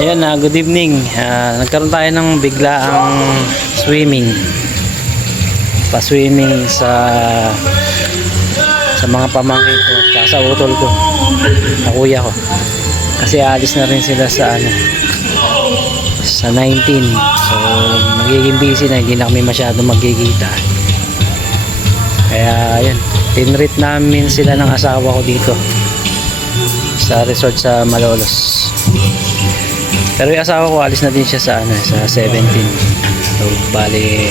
Ayan na, good evening. Nagkaroon tayo ng biglaang swimming. Pa-swimming sa mga pamangkin ko, tsaka sa utol ko, sa kuya ko. Kasi alis na rin sila sa sa 19. So magiging busy na, hindi na kami masyado magkikita. Kaya ayan, tinreat namin sila ng asawa ko dito sa resort sa Malolos. Pero yung asawa ko alis na din siya sa sa 17. So bali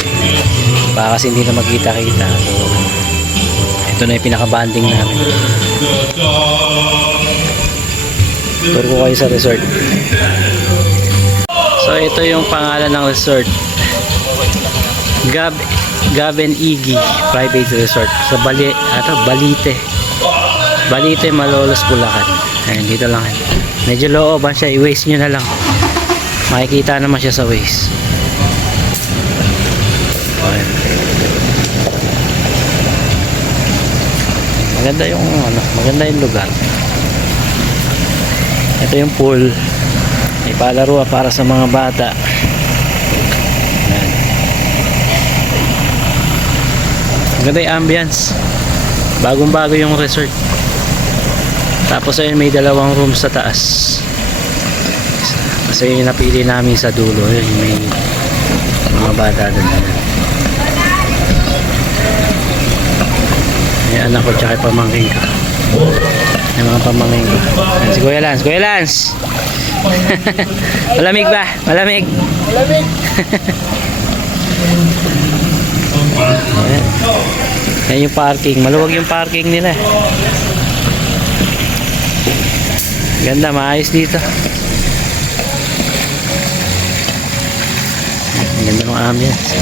baka kasi hindi na magkita-kita. So ito na yung pinaka-banding namin. Tour ko kayo sa resort. So ito yung pangalan ng resort. Gaben Igi Private Resort sa Balite. Balite, Malolos, Bulacan. Ayan, dito lang. Medyo looban siya, i-waste nyo na lang. Makikita naman siya sa waste. Ayan. Maganda yung lugar. Ito yung pool. May palaro para sa mga bata. Ayan. Maganda yung ambience. Bagong bago yung resort. Tapos ayun, may dalawang room sa taas. Kasi napili namin sa dulo. Ayun, may mga bata doon. May anak ko tsaka pamangkin ko. May mga pamangkin ko. Ayan, si Kuya Lance. Kuya Lance! Malamig ba? Malamig? Malamig! Ayan. Ayan yung parking. Maluwag yung parking nila. Ganda, maayos dito. Ganda ng ambience.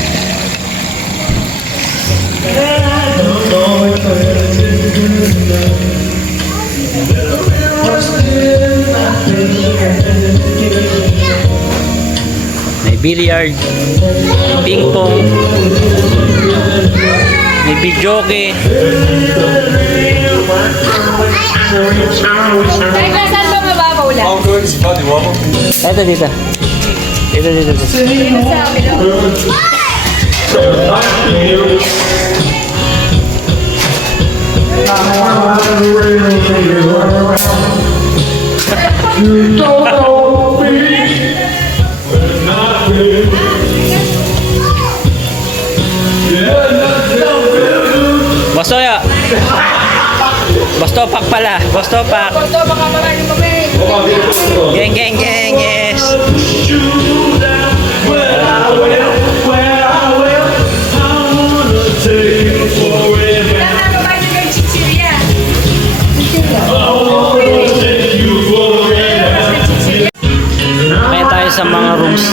May billiard, may ping pong, may videoke. Saan ba mababaw lang? Ito dito. Dito. Bostoya. Bostopak pala. Bostopak. Bostopak ka marami kami. Geng, yes. Kaya tayo sa mga rooms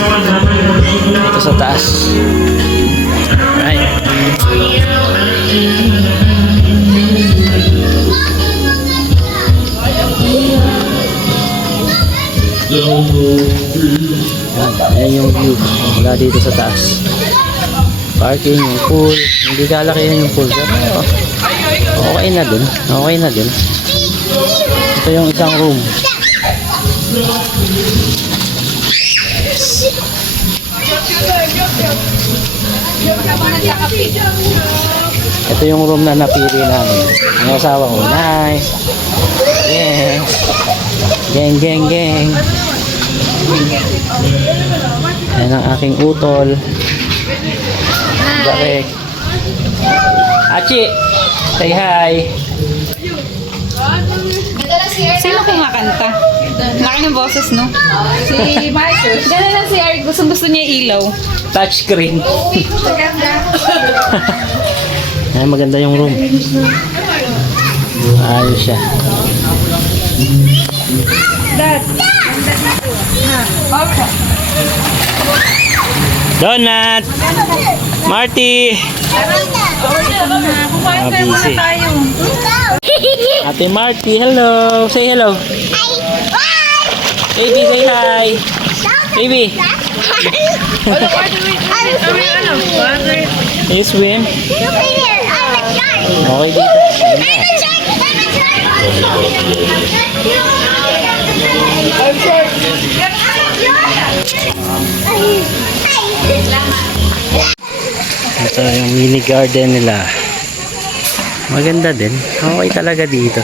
dito sa taas. Right. Ayan yung view mula dito sa taas. Parking, yung pool. Hindi kalakihan yung pool. Pero okay na dun. Okay na dun. Ito yung isang room. Ito yung room na napili namin. Ang asawa ko. Nice. Yes. Geng. Ayan ang aking utol. Darek. Achi, say hi. Sino kumakanta? Laki ng boses, no? Si Marcus. Gano'n lang si Eric. Gusto niya ilaw. Touchscreen. Ayan, maganda yung room. Ayos siya. Donut! Marty! Busy. Ate Marty, hello! Say hello! Baby, say hi! Baby! You swim? Okay dito. Ganda. Ito yung mini garden nila. Maganda din. Okay talaga dito.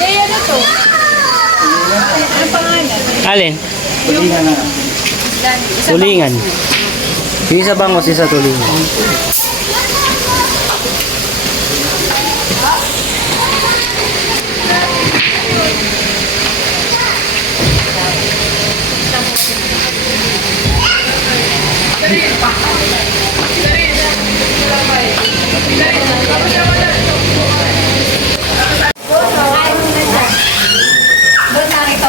Kaya ano to? Ano pangalan? Alin? Isa Tulingan. Yung isa bangos, isa tulingan. Doon nakita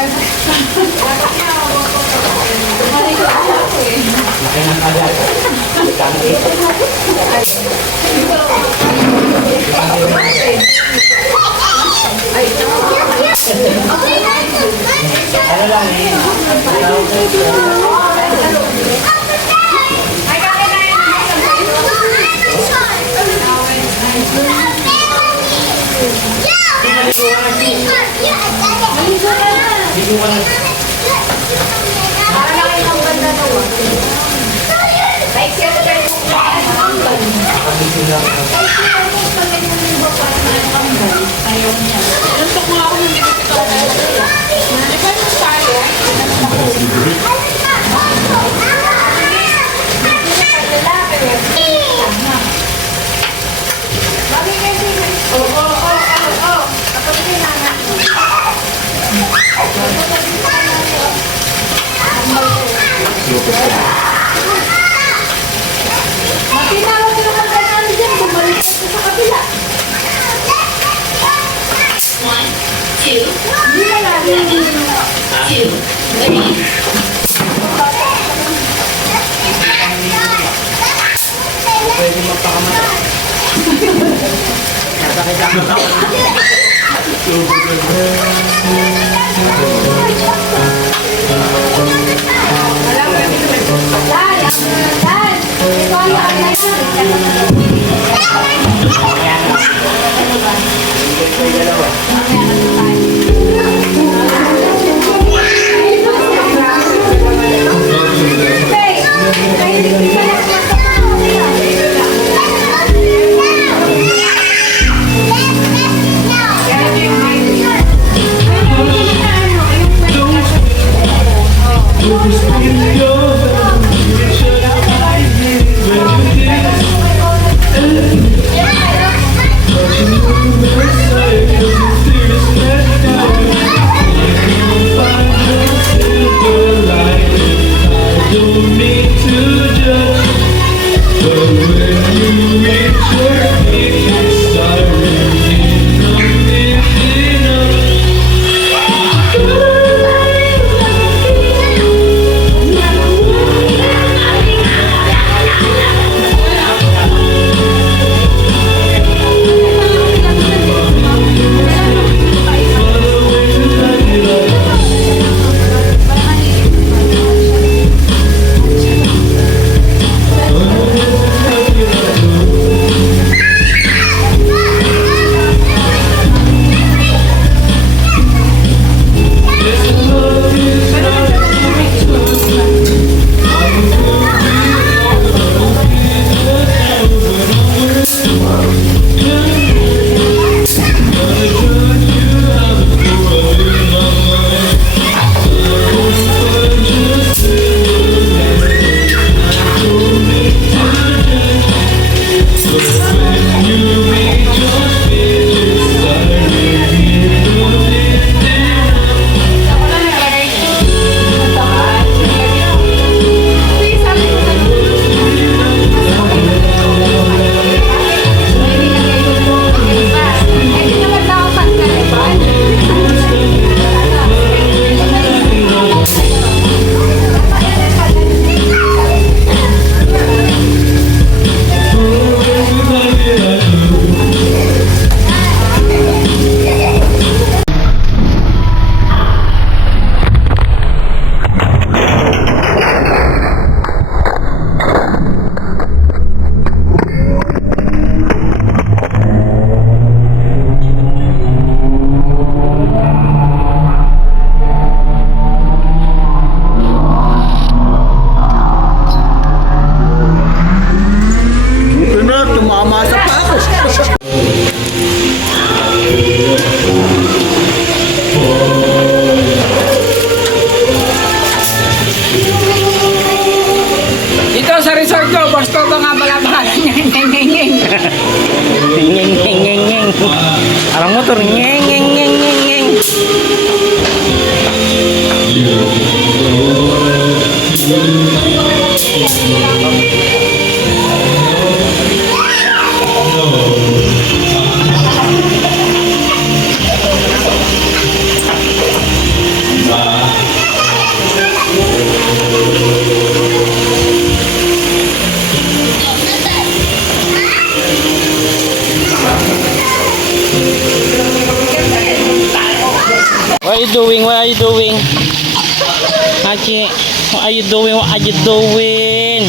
Tinawag ko naman kay Andy dyan, bumalik ko sa kabila. Hindi na lagi. baka masa pa ako. Dito sa resort ko, gusto ko nga balabahan. Ngeng ngeng ngeng ngeng. Arang motor ngeng ngeng ngeng ngeng ngeng. What are you doing? What are you doing? Hachi, what are you doing? What are you doing?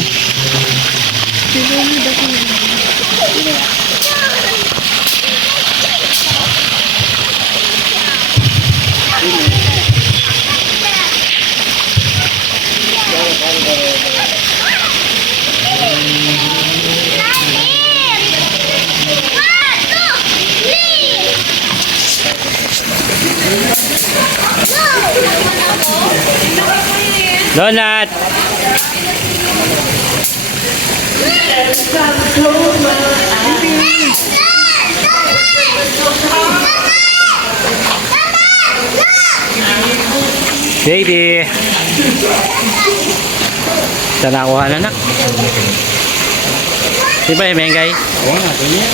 Donut! Baby! Saan nakuha na anak? Di ba yung mengay? Oo nga, ganyan.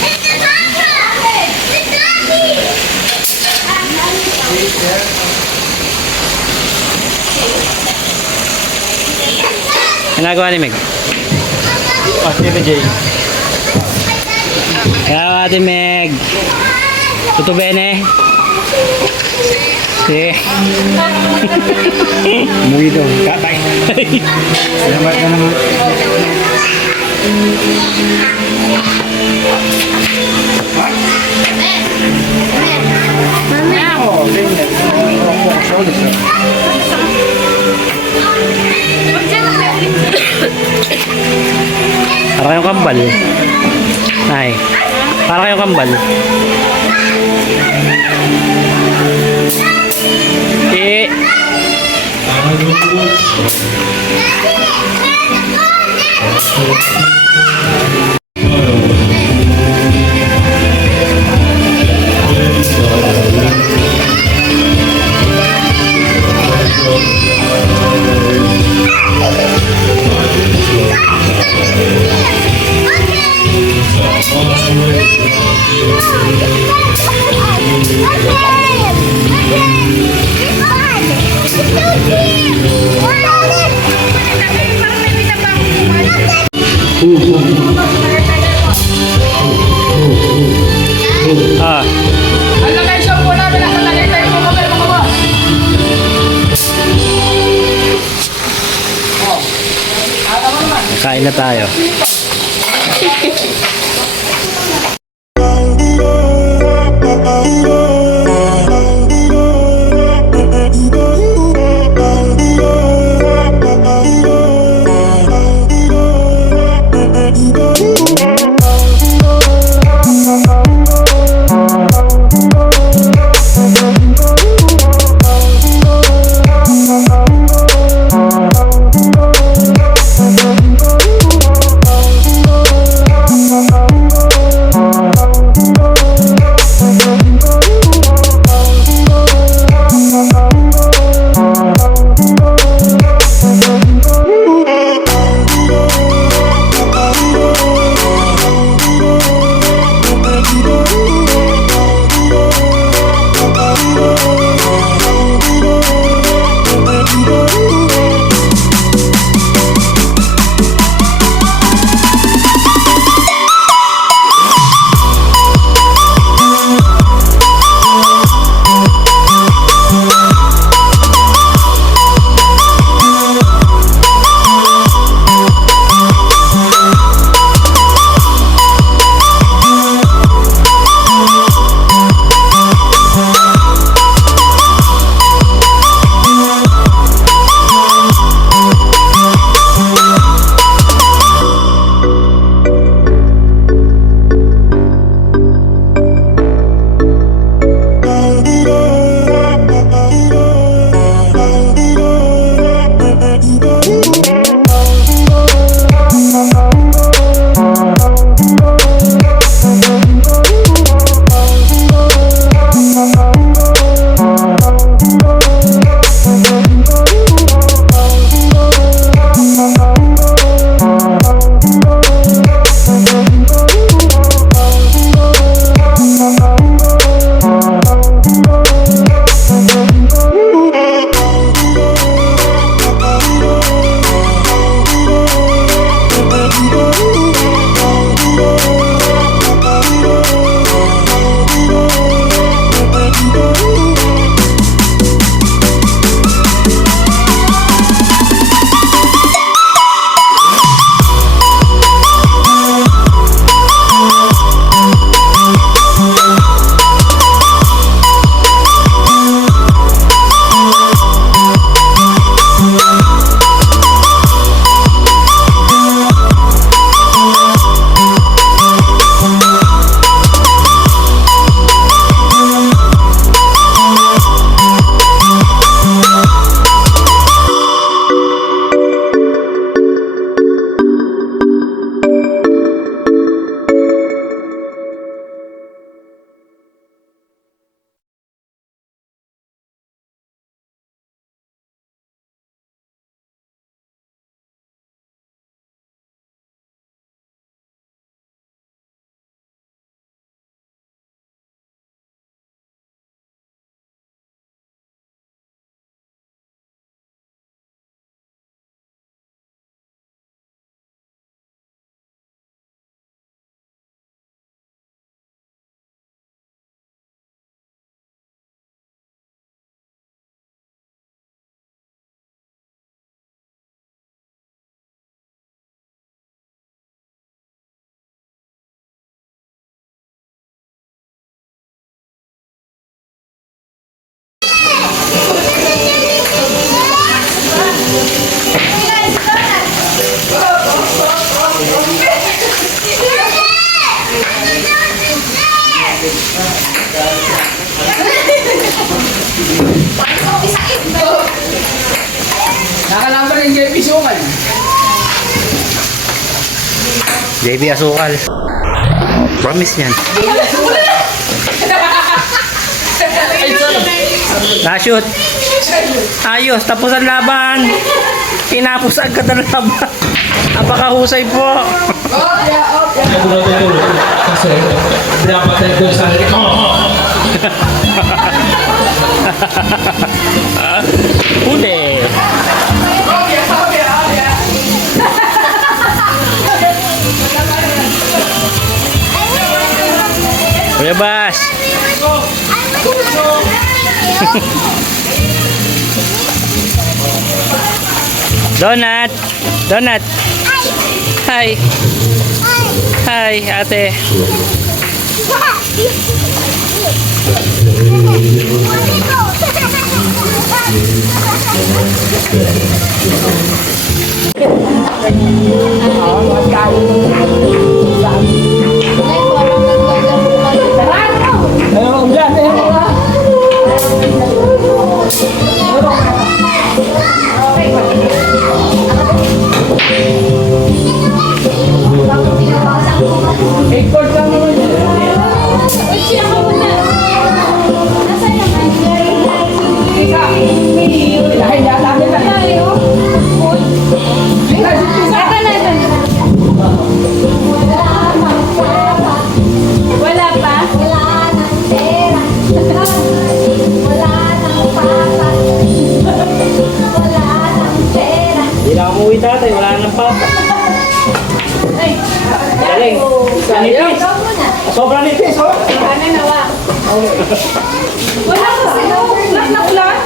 Ginagawa ni Meg? Ah, Stephen J. Kaya Ate Meg. Tuto bene. Si. Umuwi daw. Kakain. Salamat na naman. Oh, ganyan. Para kayong kambal. Ay. Para kayong kambal. Eh. Ah. Ang location po namin nasa Tagaytay po kami mga boss. Kain na tayo. JB Asukal. Promise niyan. Na-shoot. Ayos, tapos ang laban. Tinapos agad ang laban. Napakahusay po. Kasi dapat tayo doon sa akin. Huli. Kuya Bas. Donut. Donut. Hi. Hi, ate. Wala pa? Hindi na umuwi tatay, wala nang papa. Galing. Nipis. Sobrang nipis, oh. Wala kasi no. Nak.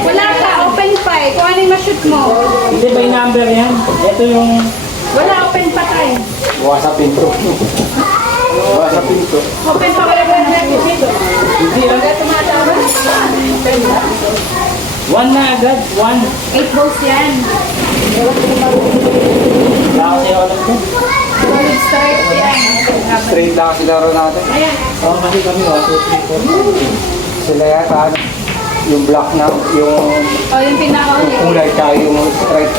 Wala ka. Open pa eh. Kung ano yung ma-shoot mo. Hindi ba yung number yan? Ito yung... Wala, open pa tayo. Bukas sa pinto. Bukas sa pinto. Open pa wala pa dito. Hindi lang. Tumatama. One na agad. One. 8 balls yan. Wala kasi alam ko. Solid strike yan. Straight lang kasi laro natin. Ayan. Oo, kasi kami, 1, 2, 3, 4. Sila yata, yung black na, yung O, yung pinaka-uli. kulay tsaka yung straight.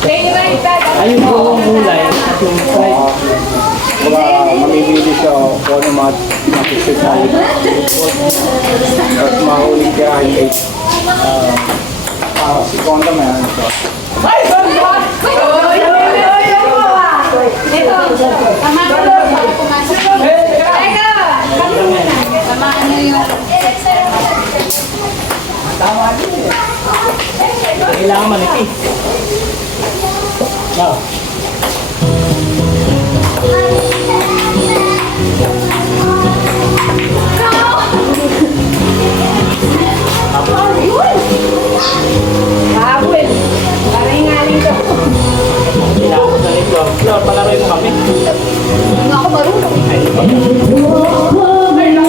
Play right back. Ayun po ang kulay. At yung stripe. Mamimili siya kung ano matisip tayo. Tapos mahuli kaya yung 8. Si Konda may ano siya. Ito. Tama ko. Pumasok. Teka. Tamaan nyo yung... Kailangan manipis. Wow. Habol. Parang ingaling ko. Kailangan ko sa nito. Lord, palaroin mo kami. Hindi ako marunong. Patay na.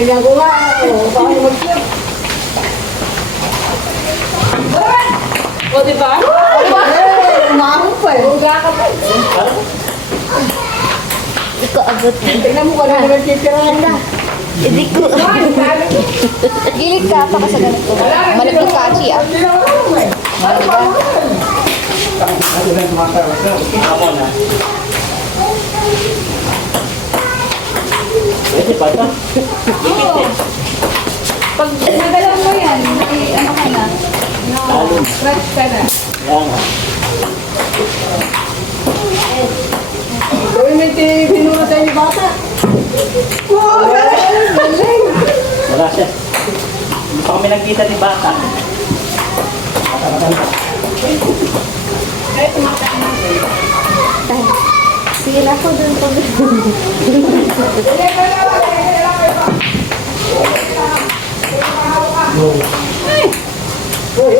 tingnan ko nga. Baka mag-shoot. O, diba? Umahon pa eh. Uga ka pa. Ikaw abot. Tingnan mo kung ano nagtitirahan na. Hindi ko. Gilid ka pa sa ganito. Malapit ka, Chi. Pwede pa ito. Pag nagalaw mo yan, ano ka na? No, stretch ka na. Yan nga. Gawin mo yung binura tayo ni bata. Wow, galing! Wala siya. Hindi pa kami nagkita ni Bata. Sila ko dun pa. Uy,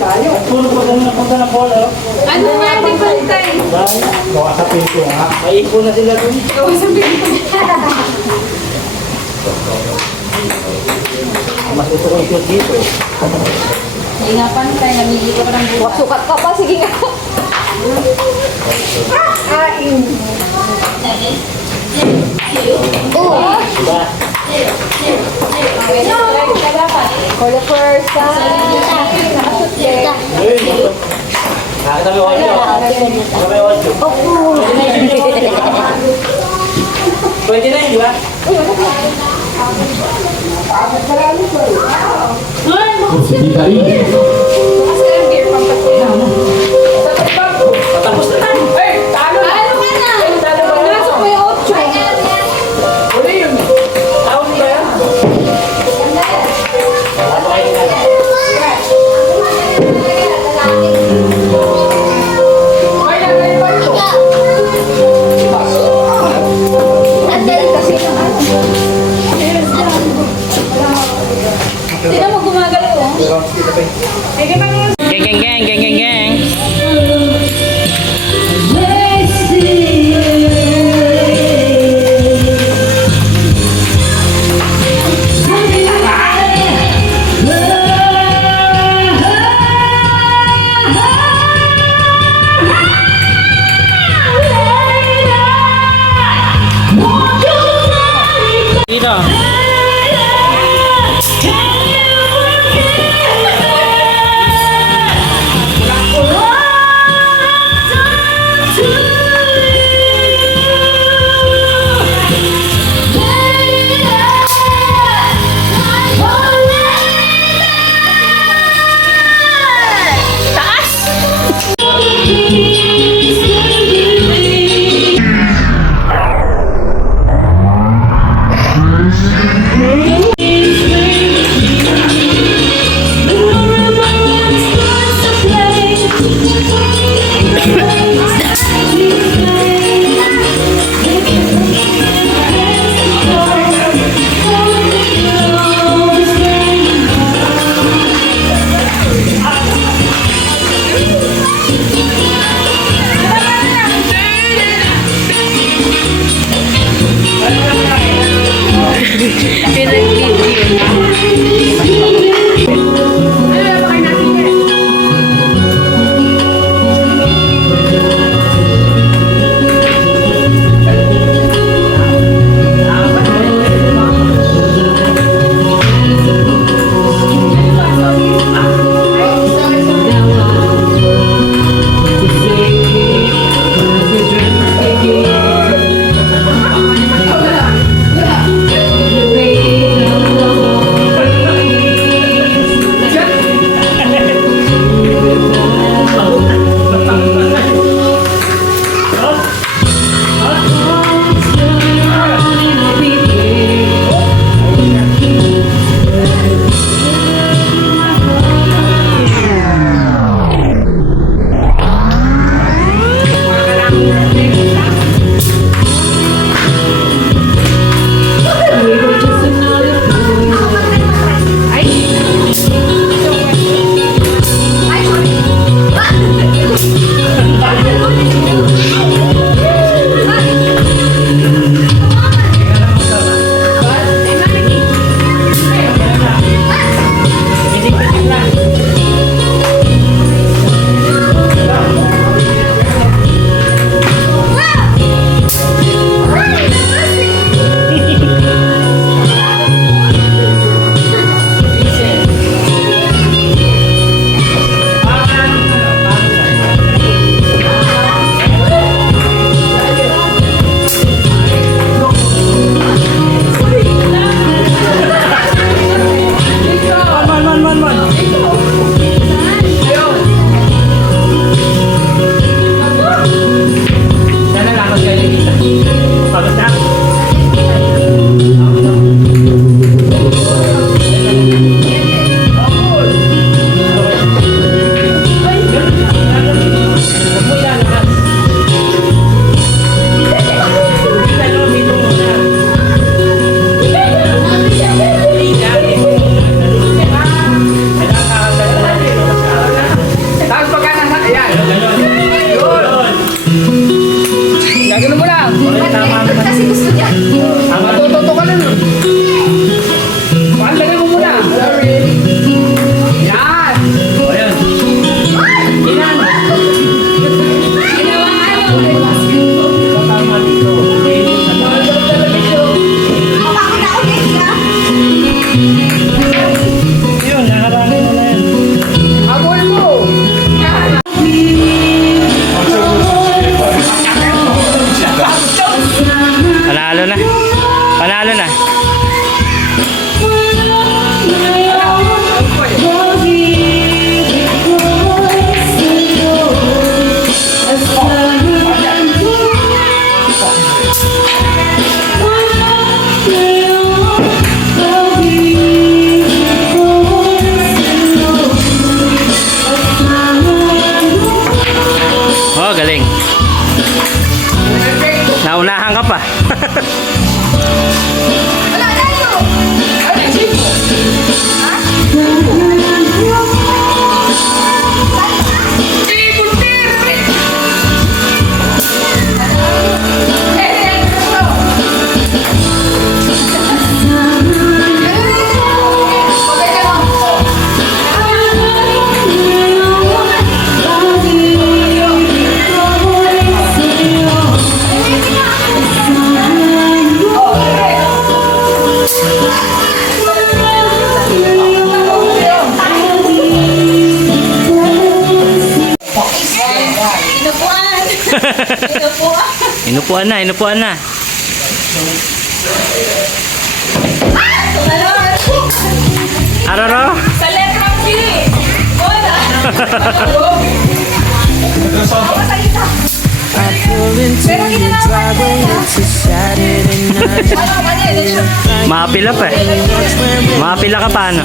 layo. Tulog pa kami napunta ng bola. Ano nga, di ba tayo? Baka sa pinto ha. May ipon na sila dun. Gawin sa pinto. Mas gusto ko yung dito. Hindi nga pantay, namili ko pa ng bukas. Sukat ka pa. Sige nga. Oh! Diba? For the first time. Nakashoot din. Nakita mo yung audio. Nakita mo yung audio. Pwede na yun, di ba? Bukas ka ng beer, pampagkulang. Patapos na tayo. Hey, talo na! Ano ka na? Talo ba yan? Pinasok mo yung 8. Uli yun. Tawag ba yan? Tawag kayo na. Ay, nagay pa ito. Kasi ng ano. Sino mo gumagalaw, oh? Sige pa naman. Geng, geng, geng, geng, geng, geng. Dito. Naunahan ka pa. Wala na yun! Inupuan na, inupuan na. Araro? Sa letrang B. Wala. Pero ginanawa niya. Makapila pa eh. Makapila ka paano?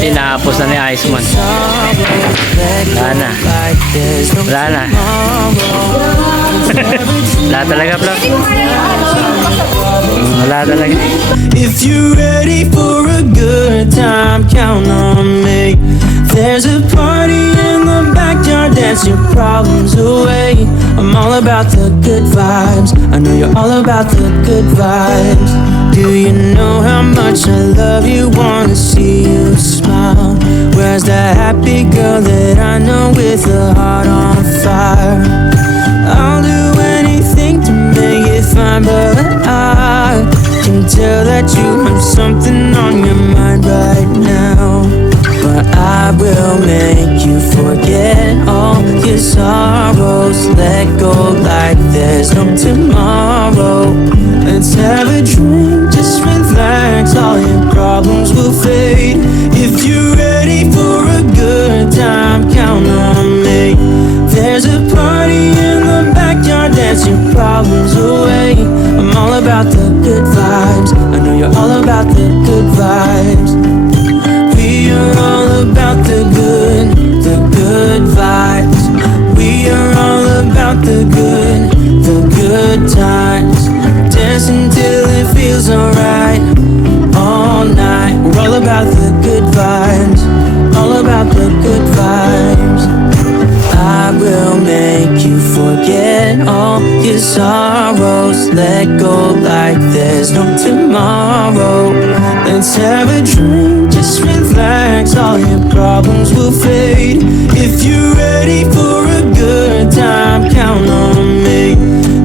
Tinapos na ni Iceman. Wala na. Wala na. Wala talaga, Flo. Wala talaga. If you're ready for a good time, count on me. There's a party in the backyard, dance your problems away. I'm all about the good vibes. I know you're all about the good vibes. Do you know how much I love you? Wanna see you smile. Where's that happy girl that I know with a heart on fire? I'll do anything to make it fine, but I can tell that you have something on your mind right now. But I will make you forget all your sorrows. Let go like there's no tomorrow. Let's have a drink, just relax. All your problems will fade. If you're ready for a good time, count on me. There's a party in the backyard, dance your problems away. I'm all about the good vibes. I know you're all about the good vibes. We are all about the good vibes. We are all about the good times. Dance until it feels alright. All night, we're all about the good vibes. All about the good vibes. I will make you forget all your sorrows. Let go like there's no tomorrow. Let's have a drink, just relax. All your problems will fade. If you're ready for a good time, count on me.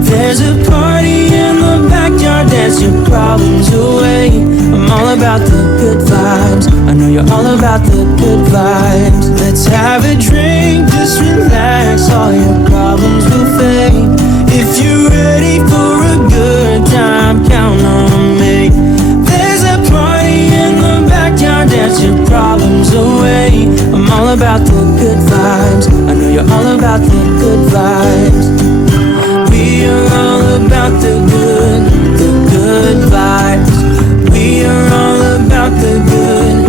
There's a party in the backyard, dance your problems away. I'm all about the good vibes. I know you're all about the good vibes. Let's have a drink, just relax. All your problems will fade. If you're ready for a good time, count on me. There's a party in the backyard, dance your problems away. I'm all about the good vibes. I know you're all about the good vibes. We are all about the good vibes. We are all about the good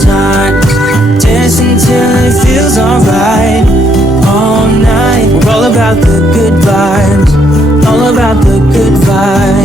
times. Dance until it feels alright. All night, we're all about the good vibes. All about the good vibes.